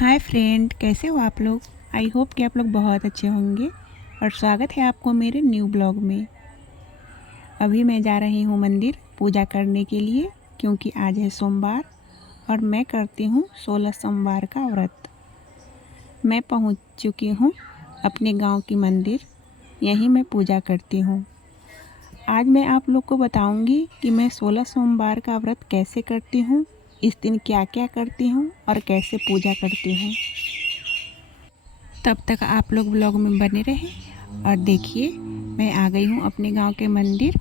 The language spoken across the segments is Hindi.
हाय फ्रेंड, कैसे हो आप लोग। आई होप कि आप लोग बहुत अच्छे होंगे और स्वागत है आपको मेरे न्यू ब्लॉग में। अभी मैं जा रही हूँ मंदिर पूजा करने के लिए, क्योंकि आज है सोमवार और मैं करती हूँ 16 सोमवार का व्रत। मैं पहुँच चुकी हूँ अपने गांव की मंदिर, यहीं मैं पूजा करती हूँ। आज मैं आप लोग को बताऊंगी कि मैं 16 सोमवार का व्रत कैसे करती हूँ, इस दिन क्या क्या करती हूँ और कैसे पूजा करती हूँ। तब तक आप लोग ब्लॉग में बने रहें और देखिए, मैं आ गई हूँ अपने गांव के मंदिर।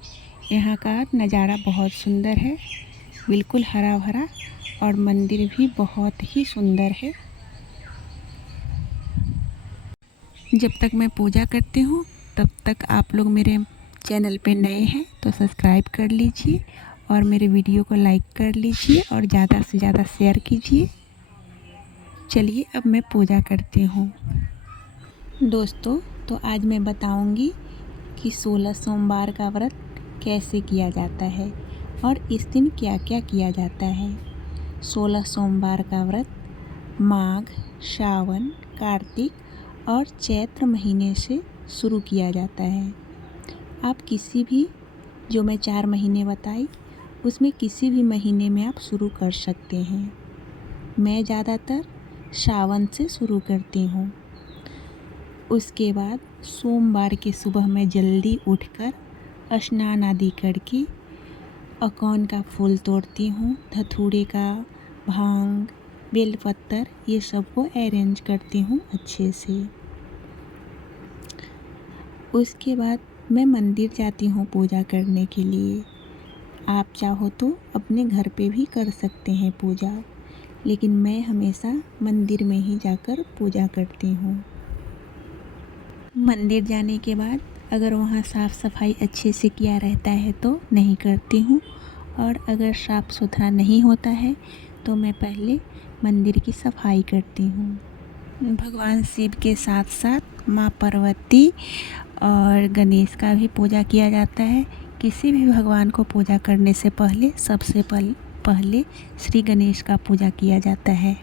यहाँ का नज़ारा बहुत सुंदर है, बिल्कुल हरा भरा, और मंदिर भी बहुत ही सुंदर है। जब तक मैं पूजा करती हूँ तब तक आप लोग मेरे चैनल पे नए हैं तो सब्सक्राइब कर लीजिए और मेरे वीडियो को लाइक कर लीजिए और ज़्यादा से ज़्यादा शेयर कीजिए। चलिए अब मैं पूजा करती हूँ। दोस्तों, तो आज मैं बताऊंगी कि 16 सोमवार का व्रत कैसे किया जाता है और इस दिन क्या क्या किया जाता है। 16 सोमवार का व्रत माघ, श्रावण, कार्तिक और चैत्र महीने से शुरू किया जाता है। आप किसी भी, जो मैं 4 महीने बताई, उसमें किसी भी महीने में आप शुरू कर सकते हैं। मैं ज़्यादातर श्रावण से शुरू करती हूँ। उसके बाद सोमवार के सुबह मैं जल्दी उठकर स्नान आदि करके अकौन का फूल तोड़ती हूँ, धतूरे का, भांग, बेलपत्र, ये सब को अरेंज करती हूँ अच्छे से। उसके बाद मैं मंदिर जाती हूँ पूजा करने के लिए। आप चाहो तो अपने घर पे भी कर सकते हैं पूजा, लेकिन मैं हमेशा मंदिर में ही जाकर पूजा करती हूँ। मंदिर जाने के बाद अगर वहाँ साफ़ सफाई अच्छे से किया रहता है तो नहीं करती हूँ, और अगर साफ़ सुथरा नहीं होता है तो मैं पहले मंदिर की सफाई करती हूँ। भगवान शिव के साथ साथ माँ पार्वती और गणेश का भी पूजा किया जाता है। किसी भी भगवान को पूजा करने से पहले सबसे पहले श्री गणेश का पूजा किया जाता है।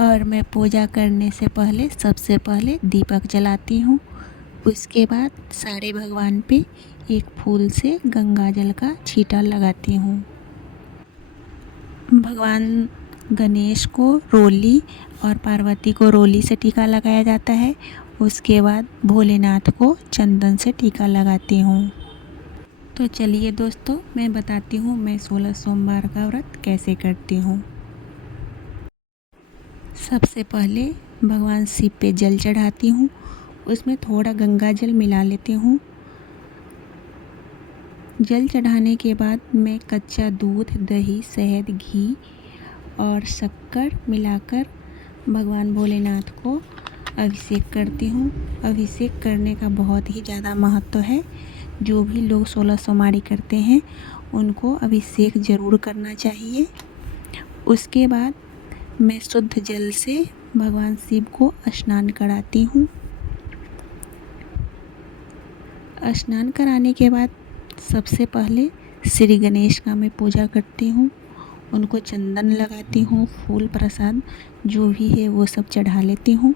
और मैं पूजा करने से पहले सबसे पहले दीपक जलाती हूँ। उसके बाद सारे भगवान पे एक फूल से गंगा जल का छींटा लगाती हूँ। भगवान गणेश को रोली और पार्वती को रोली से टीका लगाया जाता है। उसके बाद भोलेनाथ को चंदन से टीका लगाती हूँ। तो चलिए दोस्तों, मैं बताती हूँ मैं 16 सोमवार का व्रत कैसे करती हूँ। सबसे पहले भगवान शिव पे जल चढ़ाती हूँ, उसमें थोड़ा गंगा जल मिला लेती हूँ। जल चढ़ाने के बाद मैं कच्चा दूध, दही, शहद, घी और शक्कर मिलाकर भगवान भोलेनाथ को अभिषेक करती हूँ। अभिषेक करने का बहुत ही ज़्यादा महत्व है। जो भी लोग 16 सोमवारी करते हैं उनको अभिषेक ज़रूर करना चाहिए। उसके बाद मैं शुद्ध जल से भगवान शिव को स्नान कराती हूँ। स्नान कराने के बाद सबसे पहले श्री गणेश का मैं पूजा करती हूँ। उनको चंदन लगाती हूँ, फूल प्रसाद जो भी है वो सब चढ़ा लेती हूँ।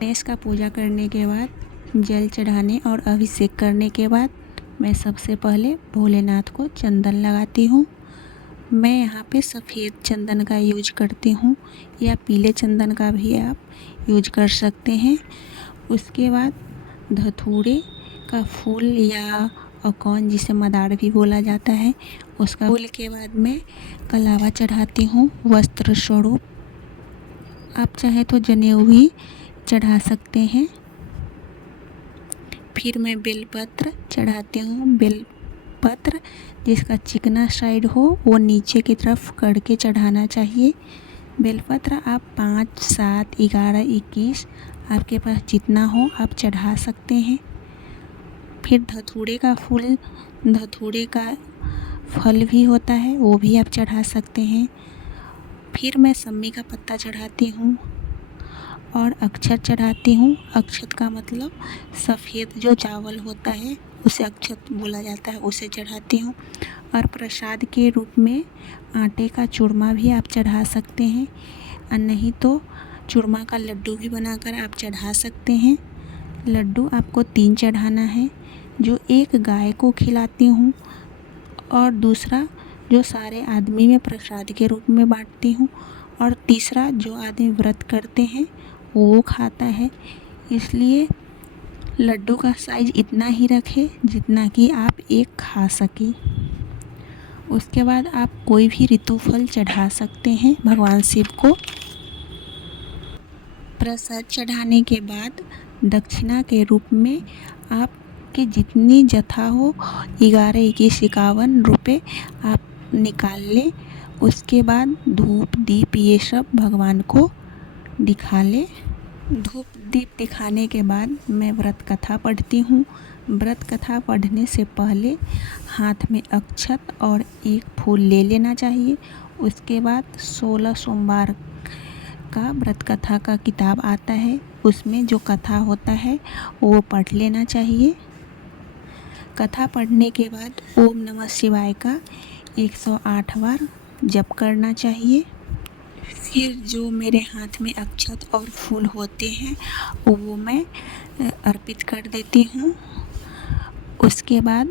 गणेश का पूजा करने के बाद, जल चढ़ाने और अभिषेक करने के बाद मैं सबसे पहले भोलेनाथ को चंदन लगाती हूँ। मैं यहाँ पे सफ़ेद चंदन का यूज करती हूँ या पीले चंदन का भी आप यूज कर सकते हैं। उसके बाद धतूरे का फूल या अकौन, जिसे मदार भी बोला जाता है, उसका फूल के बाद मैं कलावा चढ़ाती हूँ वस्त्र स्वरूप। आप चाहे तो जनेऊ भी चढ़ा सकते हैं। फिर मैं बेलपत्र चढ़ाती हूँ। बेलपत्र जिसका चिकना साइड हो वो नीचे की तरफ करके चढ़ाना चाहिए। बेलपत्र आप 5, 7, 11, 21 आपके पास जितना हो आप चढ़ा सकते हैं। फिर धतूरे का फूल, धतूरे का फल भी होता है, वो भी आप चढ़ा सकते हैं। फिर मैं सम्मी का पत्ता चढ़ाती हूँ और अक्षत चढ़ाती हूँ। अक्षत का मतलब सफ़ेद जो चावल होता है उसे अक्षत बोला जाता है, उसे चढ़ाती हूँ। और प्रसाद के रूप में आटे का चूरमा भी आप चढ़ा सकते हैं, और नहीं तो चूरमा का लड्डू भी बनाकर आप चढ़ा सकते हैं। लड्डू आपको 3 चढ़ाना है, जो एक गाय को खिलाती हूँ और दूसरा जो सारे आदमी में प्रसाद के रूप में बांटती हूँ, और तीसरा जो आदमी व्रत करते हैं वो खाता है। इसलिए लड्डू का साइज इतना ही रखें जितना कि आप एक खा सकें। उसके बाद आप कोई भी ऋतु फल चढ़ा सकते हैं भगवान शिव को। प्रसाद चढ़ाने के बाद दक्षिणा के रूप में आपके जितनी जथा हो 11-21-51 रुपये आप निकाल लें। उसके बाद धूप दीप ये सब भगवान को दिखा लें। धूप दीप दिखाने के बाद मैं व्रत कथा पढ़ती हूँ। व्रत कथा पढ़ने से पहले हाथ में अक्षत और एक फूल ले लेना चाहिए। उसके बाद 16 सोमवार का व्रत कथा का किताब आता है, उसमें जो कथा होता है वो पढ़ लेना चाहिए। कथा पढ़ने के बाद ओम नमः शिवाय का 108 बार जप करना चाहिए। फिर जो मेरे हाथ में अक्षत और फूल होते हैं वो मैं अर्पित कर देती हूँ। उसके बाद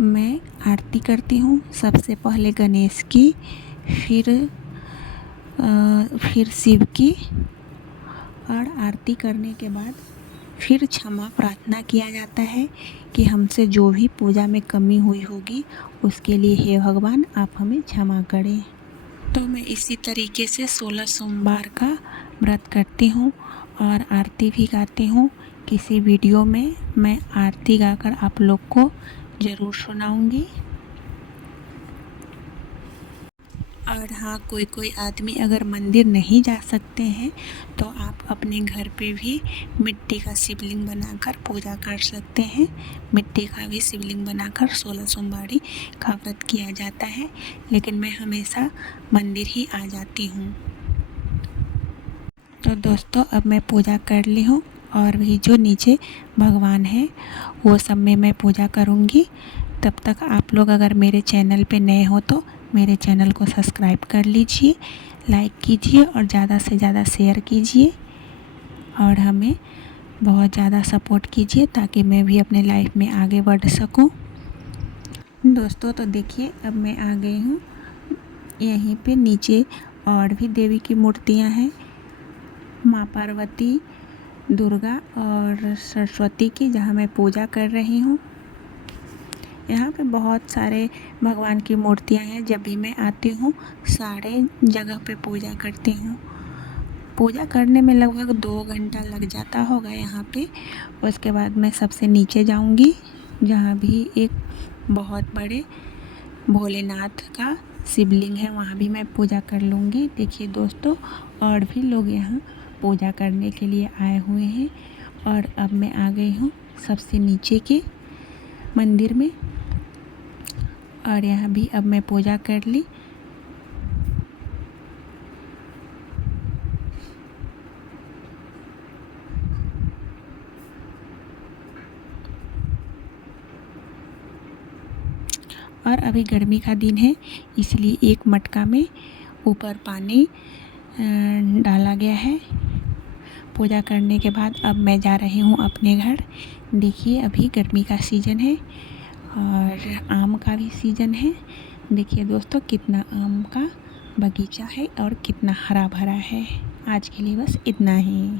मैं आरती करती हूँ, सबसे पहले गणेश की, फिर शिव की, और आरती करने के बाद फिर क्षमा प्रार्थना किया जाता है कि हमसे जो भी पूजा में कमी हुई होगी उसके लिए हे भगवान आप हमें क्षमा करें। तो मैं इसी तरीके से 16 सोमवार का व्रत करती हूँ और आरती भी गाती हूँ। किसी वीडियो में मैं आरती गाकर आप लोग को ज़रूर सुनाऊंगी। और हाँ, कोई आदमी अगर मंदिर नहीं जा सकते हैं तो आप अपने घर पे भी मिट्टी का शिवलिंग बनाकर पूजा कर सकते हैं। मिट्टी का भी शिवलिंग बनाकर 16 सोमवारी का व्रत किया जाता है, लेकिन मैं हमेशा मंदिर ही आ जाती हूँ। तो दोस्तों अब मैं पूजा कर ली हूँ और भी जो नीचे भगवान हैं वो सब में मैं पूजा करूँगी। तब तक आप लोग अगर मेरे चैनल पे नए हो तो मेरे चैनल को सब्सक्राइब कर लीजिए, लाइक कीजिए और ज़्यादा से ज़्यादा शेयर कीजिए और हमें बहुत ज़्यादा सपोर्ट कीजिए ताकि मैं भी अपने लाइफ में आगे बढ़ सकूं। दोस्तों तो देखिए अब मैं आ गई हूँ। यहीं पे नीचे और भी देवी की मूर्तियाँ हैं, माँ पार्वती, दुर्गा और सरस्वती की, जहाँ मैं पूजा कर रही हूँ। यहाँ पे बहुत सारे भगवान की मूर्तियाँ हैं। जब भी मैं आती हूँ सारे जगह पे पूजा करती हूँ। पूजा करने में लगभग 2 घंटा लग जाता होगा यहाँ पे। उसके बाद मैं सबसे नीचे जाऊँगी जहाँ भी एक बहुत बड़े भोलेनाथ का शिवलिंग है, वहाँ भी मैं पूजा कर लूँगी। देखिए दोस्तों और भी लोग यहाँ पूजा करने के लिए आए हुए हैं। और अब मैं आ गई हूँ सबसे नीचे के मंदिर में और यहाँ भी अब मैं पूजा कर ली। और अभी गर्मी का दिन है इसलिए एक मटका में ऊपर पानी डाला गया है। पूजा करने के बाद अब मैं जा रही हूँ अपने घर। देखिए अभी गर्मी का सीज़न है और आम का भी सीज़न है। देखिए दोस्तों कितना आम का बगीचा है और कितना हरा भरा है। आज के लिए बस इतना ही।